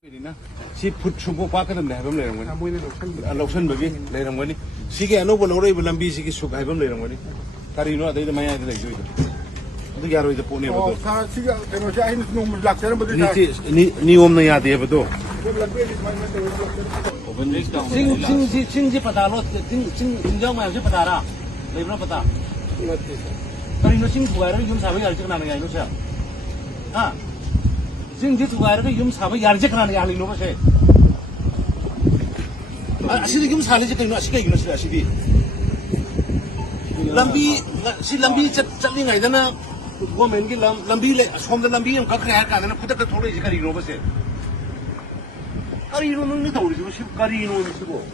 Si put subuh pakai dalam leher bamleh ramai. Lausan bagi leher ramai ni. Si ke anu boleh orang ibu lambi si ke sukai bamleh ramai ni. Kari ino ada itu maya ada lagi itu. Itu karo itu punya betul. Oh, si ke anu saya ini nung belakang betul. Ni om ni ada ya betul. Sing pada lo sing jauh mana sih pada lah. Leher pada. Kari ino sing bukan orang yum sahaja kerja nana ino sih. Ah. Sing dia tuh ada yum sahaja yarje kerana yang lain apa sih? Asyik yum sahaja je kerana asyik kerana sih asyik. Lambi cakli ngai dana, gua main ke lambi le, sekarang lambi yang kau kaya kan, na kita ketemu je kari apa sih? Kari nung ni tahu sih, kari nung ni sih bo.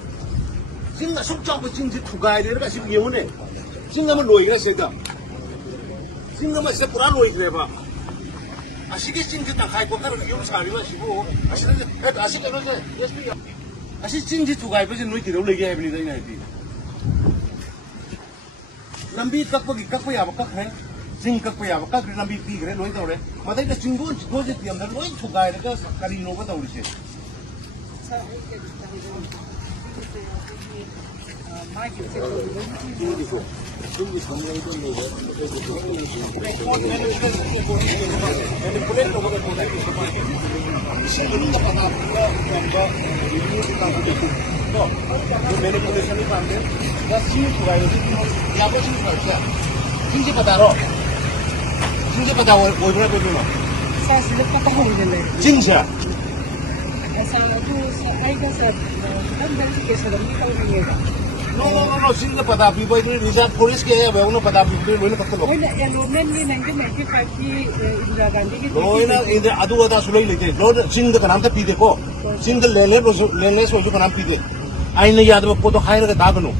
Sing asuk jauh sing dia tuh gaya dia kasih dia mana? Sing nama loi kan sih dah. Sing nama sih pura loi kira apa? Asyik sing kita kaya kau kan yum sahaja lah sih bo. Asyik kan aja, yes dia. Asyik sing dia tuh gaya pasal loi kira lagi gaya beli dah ini. Lambi kak ya bakak hai, sing kak ya bakak lambi pi kere loi tahu le. Mata itu cinggu je tiam dah loi tuh gaya dekat kari no tahu le sih. मैंने position नहीं पाते या सिंह चुराए या वो सिंह चुराए क्या सिंह जी पता रो सिंह जी पता वो बड़ा बेटू ना saya sudah patah hubungan Singh से saya itu saya kan kan dari kisah demi kalau ini no Singh ने पता भी भाई ने रिजर्व पुलिस के है वो पता भी लोग पता लोग ya Loman ni nanti nanti pagi Indira Gandhi ki लोग ना इधर अदू अदा सुलाई लेते लोग सिंह का नाम तो पी देखो सिंह ले ले सो जो का नाम पी दे आई नहीं याद वो तो हायर का दाग नो